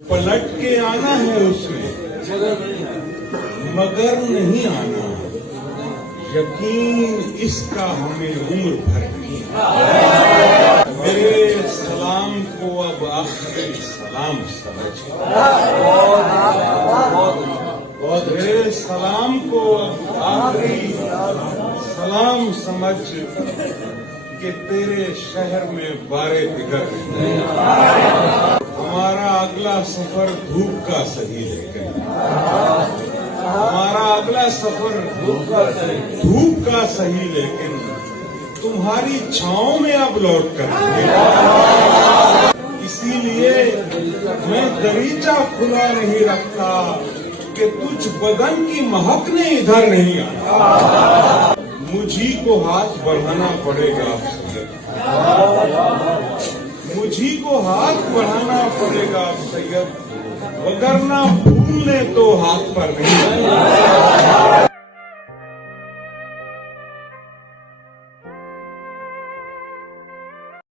पलट के आना है उसमें, मगर नहीं आना। यकीन इसका हमें उम्र भर नहीं। मेरे सलाम को अब आखिरी सलाम समझ, मेरे सलाम को अब आखिरी सलाम समझ कि तेरे शहर में बारे बिगड़ गए। हमारा अगला सफर धूप का सही, लेकिन हमारा अगला सफर धूप का सही, लेकिन तुम्हारी छांव में अब लौट कर इसीलिए मैं दरीचा खुला नहीं रखता कि तुझ बदन की महकने इधर नहीं आता। मुझी को हाथ बढ़ाना पड़ेगा अब सैयद, मुझी को हाथ बढ़ाना पड़ेगा अब सैयद, वगरना भूल